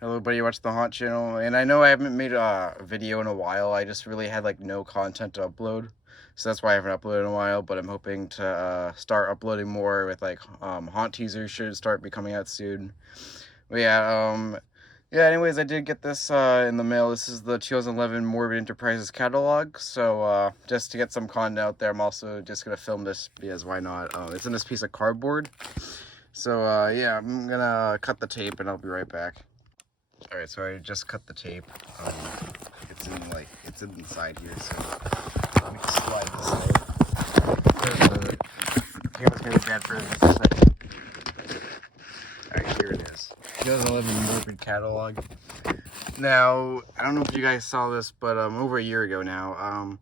Hello everybody, watch the Haunt channel, and I know I haven't made a video in a while. I just really had like no content to upload, so that's why I haven't uploaded in a while, but I'm hoping to start uploading more with like haunt teasers should start be coming out soon. But yeah, anyways, I did get this in the mail. This is the 2011 Morbid Enterprises catalog, so just to get some content out there, I'm also just gonna film this because why not? It's in this piece of cardboard. So yeah, I'm gonna cut the tape and I'll be right back. Alright, so I just cut the tape. It's inside here, so let me just slide this out. The camera's gonna be bad for just a second. Alright, here it is. 2011 Morbid catalog. Now, I don't know if you guys saw this, but over a year ago now,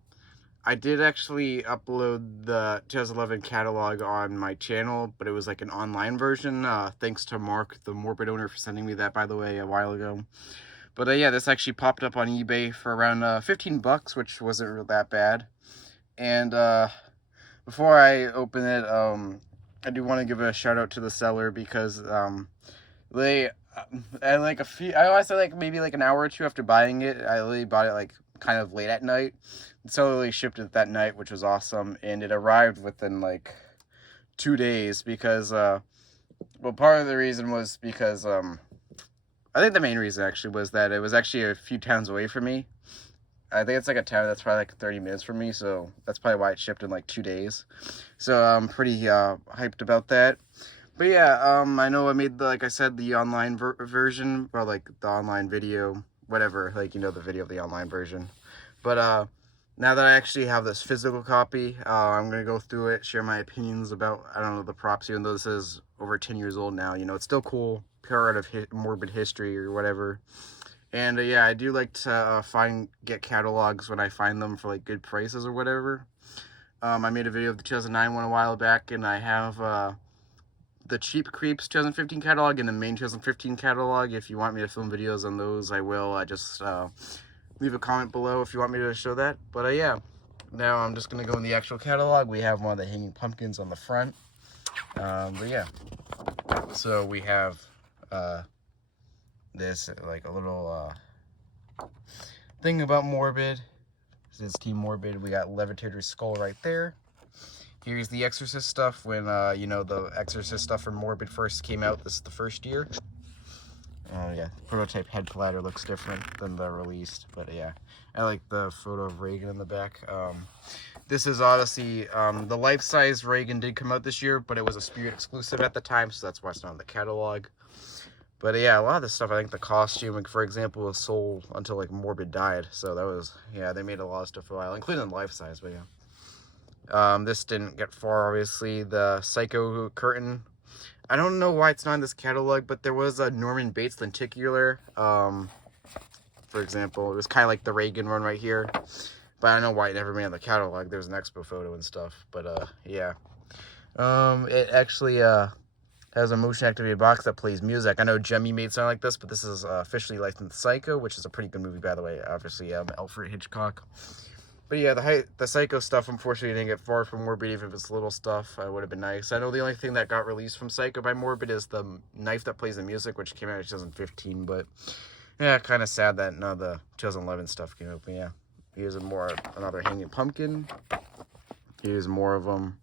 I did actually upload the 2011 catalog on my channel, but it was like an online version. Thanks to Mark, the Morbid owner, for sending me that, by the way, a while ago. But yeah, this actually popped up on eBay for around 15 bucks, which wasn't that bad. And before I open it, I do want to give a shout out to the seller because they, I want to say like maybe like an hour or two after buying it, I really bought it like kind of late at night. So they shipped it that night, which was awesome, and it arrived within like 2 days because well, part of the reason was because I think the main reason actually was that it was actually a few towns away from me. I think it's like a town that's probably like 30 minutes from me, so that's probably why it shipped in like 2 days. So I'm pretty hyped about that. But yeah, I know I made, like I said, the online version, or like the online video, whatever, like, you know, the video of the online version. But now that I actually have this physical copy, I'm going to go through it, share my opinions about, I don't know, the props, even though this is over 10 years old now. You know, it's still cool, part of morbid history or whatever. And yeah, I do like to get catalogs when I find them for like good prices or whatever. I made a video of the 2009 one a while back, and I have the Cheap Creeps 2015 catalog and the main 2015 catalog. If you want me to film videos on those, I will. Just leave a comment below if you want me to show that. But yeah, now I'm just going to go in the actual catalog. We have one of the hanging pumpkins on the front. But yeah, so we have this, like a little thing about Morbid. This is Team Morbid. We got Levitator's skull right there. Here's the Exorcist stuff when, you know, the Exorcist stuff from Morbid first came out. This is the first year. Yeah, the prototype head platter looks different than the released, but yeah. I like the photo of Reagan in the back. This is honestly, the life-size Reagan did come out this year, but it was a Spirit exclusive at the time, so that's why it's not in the catalog. But yeah, a lot of this stuff, I think the costume, like, for example, was sold until like Morbid died. So that was, yeah, they made a lot of stuff for a while, including life-size, but yeah. This didn't get far, obviously. The Psycho curtain. I don't know why it's not in this catalog, but there was a Norman Bates lenticular. For example, it was kind of like the Reagan one right here. But I don't know why it never made on the catalog. There's an expo photo and stuff. But yeah. It actually has a motion activated box that plays music. I know Jemmy made something like this, but this is officially licensed Psycho, which is a pretty good movie, by the way. Obviously, Alfred Hitchcock. But yeah, the Psycho stuff, unfortunately, didn't get far from Morbid, even if it's little stuff. It would have been nice. I know the only thing that got released from Psycho by Morbid is the knife that plays the music, which came out in 2015. But yeah, kind of sad that none of the 2011 stuff came out. But yeah, here's another hanging pumpkin. Here's more of them.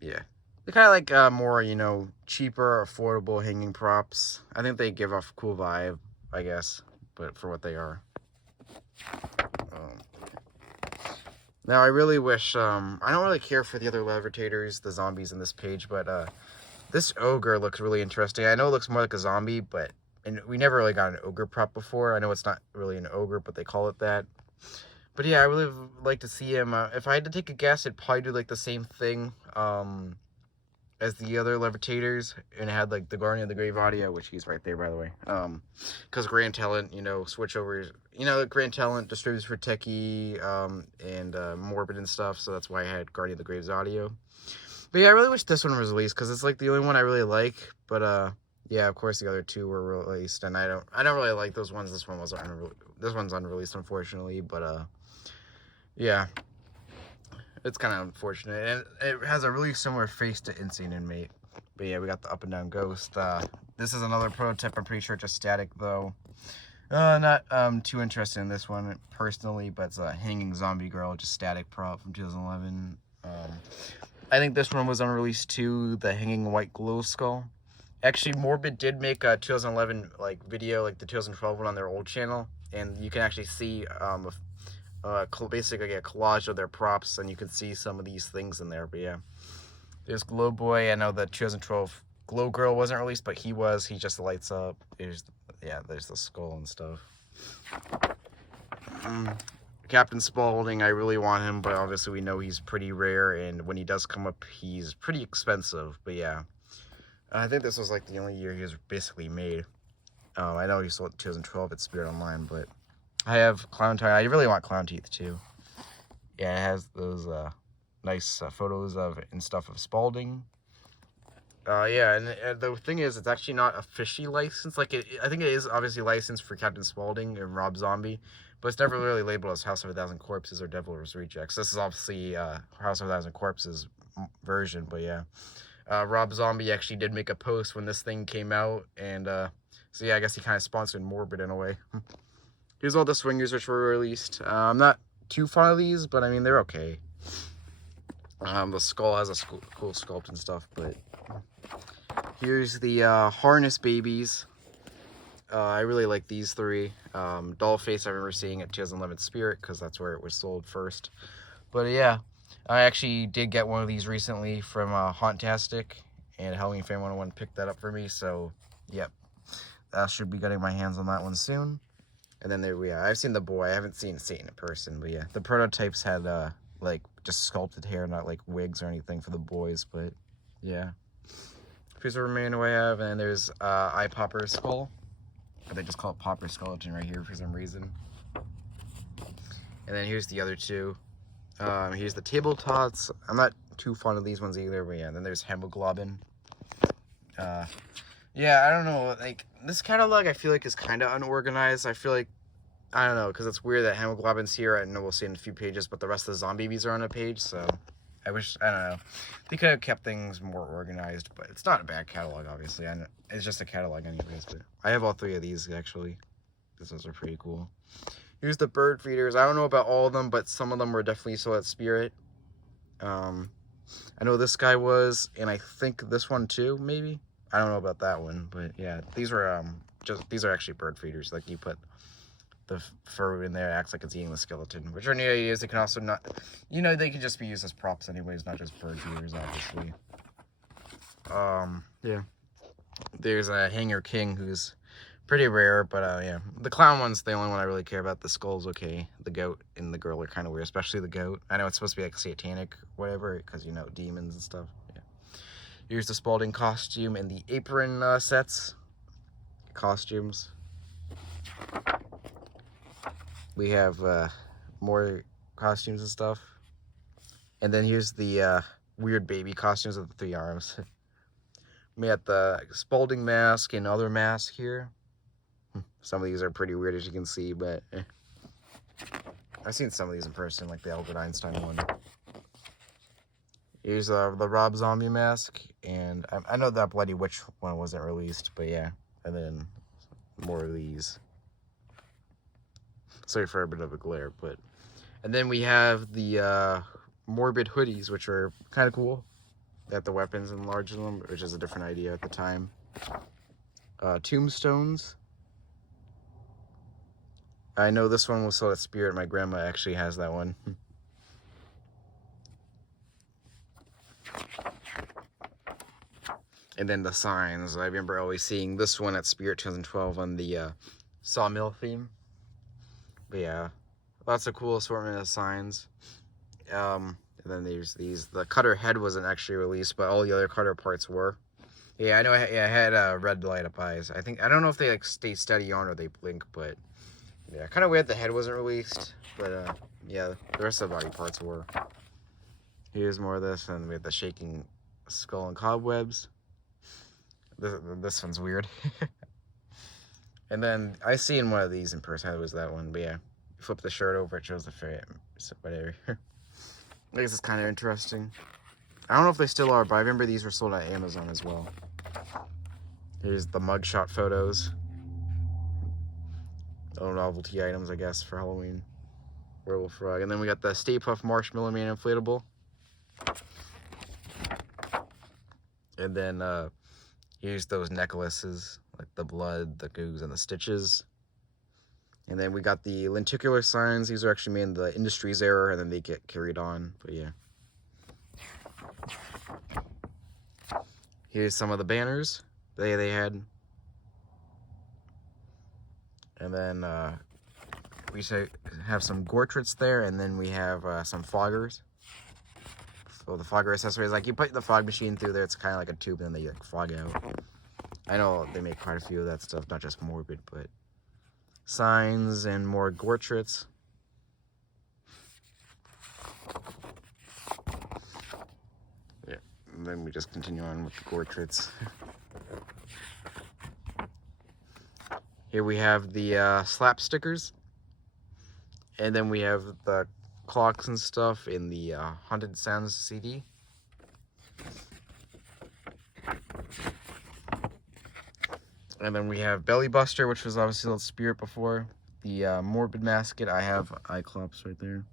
Yeah, they're kind of like more, you know, cheaper, affordable hanging props. I think they give off a cool vibe, I guess, but for what they are. Now, I really wish, I don't really care for the other levitators, the zombies in this page, but this ogre looks really interesting. I know it looks more like a zombie, but we never really got an ogre prop before. I know it's not really an ogre, but they call it that. But yeah, I really would like to see him. If I had to take a guess, I'd probably do like the same thing as the other levitators, and it had like the Guardian of the Grave audio, which he's right there, by the way. Because Grand Talent, you know, switch over, you know, Grand Talent distributes for Techie and Morbid and stuff, so that's why I had Guardian of the Grave's audio. But yeah, I really wish this one was released, because it's like the only one I really like. But yeah, of course the other two were released, and I don't really like those ones. This one's unreleased, unfortunately. But yeah. It's kind of unfortunate, and it has a really similar face to Insane Inmate. But yeah, we got the up and down ghost. This is another prototype. I'm pretty sure just static though. Not too interested in this one personally, but it's a hanging zombie girl, just static prop from 2011. I think this one was unreleased too, the hanging white glow skull. Actually, Morbid did make a 2011 like video, like the 2012 one on their old channel, and you can actually see basically a collage of their props, and you can see some of these things in there. But yeah, there's Glow Boy. I know the 2012 Glow Girl wasn't released, but he was. He just lights up. There's the skull and stuff. Captain Spalding, I really want him, but obviously we know he's pretty rare, and when he does come up, he's pretty expensive. But yeah, I think this was like the only year he was basically made. I know he sold 2012 at Spirit Online, but I have Clown Teeth. I really want Clown Teeth too. Yeah, it has those nice photos of and stuff of Spalding. Yeah, and the thing is, it's actually not officially licensed. Like, I think it is obviously licensed for Captain Spalding and Rob Zombie, but it's never really labeled as House of a Thousand Corpses or Devil's Rejects. This is obviously House of a Thousand Corpses version, but yeah. Rob Zombie actually did make a post when this thing came out, and so yeah, I guess he kind of sponsored Morbid in a way. Here's all the swingers which were released. I'm not too fond of these, but I mean, they're okay. The skull has a cool sculpt and stuff, but here's the harness babies. I really like these three. Dollface I remember seeing at 2011 Spirit because that's where it was sold first. But yeah, I actually did get one of these recently from Hauntastic, and Halloween Fan 101 picked that up for me. So yep, I should be getting my hands on that one soon. And then I've seen the boy. I haven't seen Satan in person, but yeah, the prototypes had like just sculpted hair, not like wigs or anything for the boys. But yeah, here's the remaining way I have, and there's Eye Popper Skull. They just call it Popper Skeleton right here for some reason. And then here's the other two. Here's the Table Tots. I'm not too fond of these ones either, but yeah. And then there's Hemoglobin. Yeah, I don't know. Like, this catalog I feel like is kind of unorganized. I feel like, I don't know, because it's weird that Hemoglobin's here. I know we'll see in a few pages, but the rest of the Zombies are on a page, so I wish, I don't know. They could have kept things more organized, but it's not a bad catalog, obviously. I know, it's just a catalog anyways, but I have all three of these, actually. Those are pretty cool. Here's the bird feeders. I don't know about all of them, but some of them were definitely sold at Spirit. I know this guy was, and I think this one too, maybe. I don't know about that one, but yeah, these were these are actually bird feeders. Like, you put the fur in there, it acts like it's eating the skeleton. Which are neat ideas. They can also not, you know, they can just be used as props anyways, not just bird feeders, obviously. Yeah. There's a Hanger King who's pretty rare, but yeah, the clown one's the only one I really care about. The skull's okay. The goat and the girl are kind of weird, especially the goat. I know it's supposed to be like satanic, whatever, because, you know, demons and stuff. Yeah. Here's the Spalding costume and the apron sets. Costumes. We have more costumes and stuff. And then here's the weird baby costumes with the 3 arms. We got the Spalding mask and other mask here. Some of these are pretty weird, as you can see, but I've seen some of these in person, like the Albert Einstein one. Here's the Rob Zombie mask, and I know that Bloody Witch one wasn't released, but yeah. And then more of these. Sorry for a bit of a glare, but... And then we have the Morbid hoodies, which are kind of cool. They have the weapons enlarged in them, which is a different idea at the time. Tombstones. I know this one was sold at Spirit. My grandma actually has that one. And then the signs. I remember always seeing this one at Spirit 2012 on the Sawmill theme. But yeah, lots of cool assortment of signs. And then there's these. The cutter head wasn't actually released, but all the other cutter parts were. Yeah, I know. I had red light up eyes. I don't know if they like stay steady on or they blink, but yeah, kind of weird the head wasn't released. But yeah, the rest of the body parts were. Here's more of this, and we have the shaking skull and cobwebs. This one's weird. And then I seen one of these in person. It was that one, but yeah, you flip the shirt over, it shows the fit. So whatever. I guess it's kind of interesting. I don't know if they still are, but I remember these were sold at Amazon as well. Here's the mugshot photos. Oh, novelty items, I guess, for Halloween. Werewolf Frog. And then we got the Stay Puft Marshmallow Man inflatable. And then here's those necklaces, like the blood, the goos, and the stitches. And then we got the lenticular signs. These are actually made in the Industries era, and then they get carried on. But yeah. Here's some of the banners they had. And then we have some Gortrits there, and then we have some foggers. So the fogger accessories, like you put the fog machine through there, it's kind of like a tube, and then they like fog out. I know they make quite a few of that stuff, not just Morbid, but signs and more Gortrits. Yeah, and then we just continue on with the Gortrits. Here we have the slap stickers, and then we have the clocks and stuff in the Haunted Sounds CD. And then we have Belly Buster, which was obviously the spirit before. The Morbid Masket, I have Cyclops right there.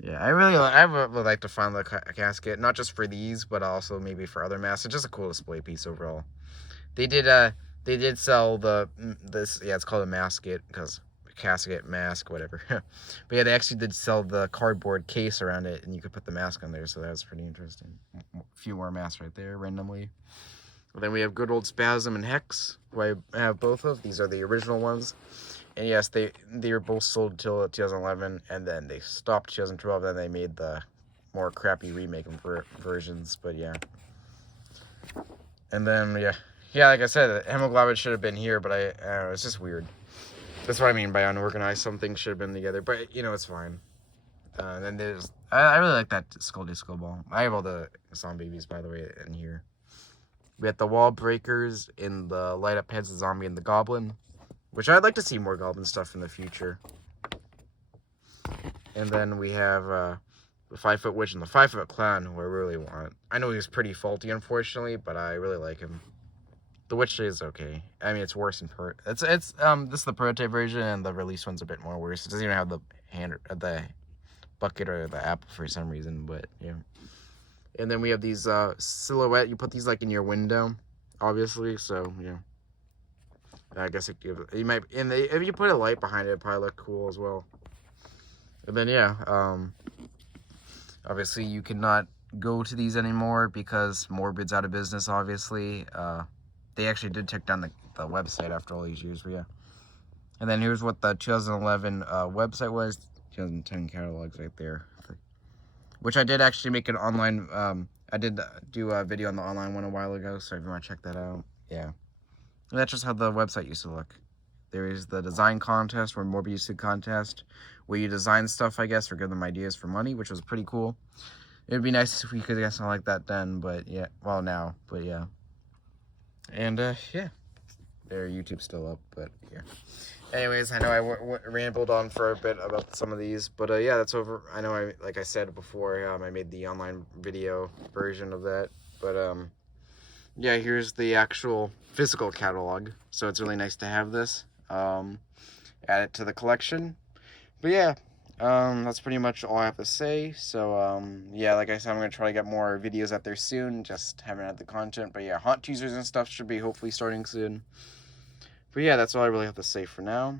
Yeah, I would like to find the casket, not just for these, but also maybe for other masks. It's just a cool display piece overall. They did sell this. Yeah, it's called a masket because casket, mask, whatever. But yeah, they actually did sell the cardboard case around it, and you could put the mask on there, so that was pretty interesting. A few more masks right there randomly. Then we have good old Spasm and Hex, who I have both of. These are the original ones. And yes, they were both sold until 2011, and then they stopped 2012, and then they made the more crappy remake versions, but yeah. And then, yeah, like I said, Hemoglobin should have been here, but I don't know, it's just weird. That's what I mean by unorganized. Some things should have been together, but, you know, it's fine. And then there's, I really like that Skull Disco Ball. I have all the zombie babies, by the way, in here. We got the Wall Breakers in the Light Up Heads, the Zombie, and the Goblin, which I'd like to see more Goblin stuff in the future. And then we have the 5-Foot Witch and the 5-Foot Clown, who I really want. I know he's pretty faulty, unfortunately, but I really like him. The Witch is okay. I mean, it's worse in this is the prototype version, and the release one's a bit more worse. It doesn't even have the bucket or the apple for some reason, but yeah. And then we have these silhouette. You put these like in your window, obviously. So yeah. I guess you might, and if you put a light behind it, it'd probably look cool as well. And then yeah, obviously you cannot go to these anymore because Morbid's out of business. Obviously, they actually did take down the website after all these years. But yeah. And then here's what the 2011 website was. 2010 catalogs right there. Which I did actually make an online. I did do a video on the online one a while ago. So if you want to check that out, yeah. And that's just how the website used to look. There is the design contest, or Morbid used to contest, where you design stuff, I guess, or give them ideas for money, which was pretty cool. It would be nice if we could get something like that then, but yeah, well now, but yeah. And yeah, their YouTube's still up, but yeah. Anyways, I know I rambled on for a bit about some of these, but yeah, that's over. I know like I said before, I made the online video version of that, but yeah, here's the actual physical catalog, so it's really nice to have this. Add it to the collection. But yeah, that's pretty much all I have to say. So yeah, like I said, I'm gonna try to get more videos out there soon. Just haven't had the content, but yeah, haunt teasers and stuff should be hopefully starting soon. But yeah, that's all I really have to say for now.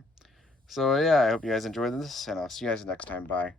So yeah, I hope you guys enjoyed this, and I'll see you guys next time. Bye.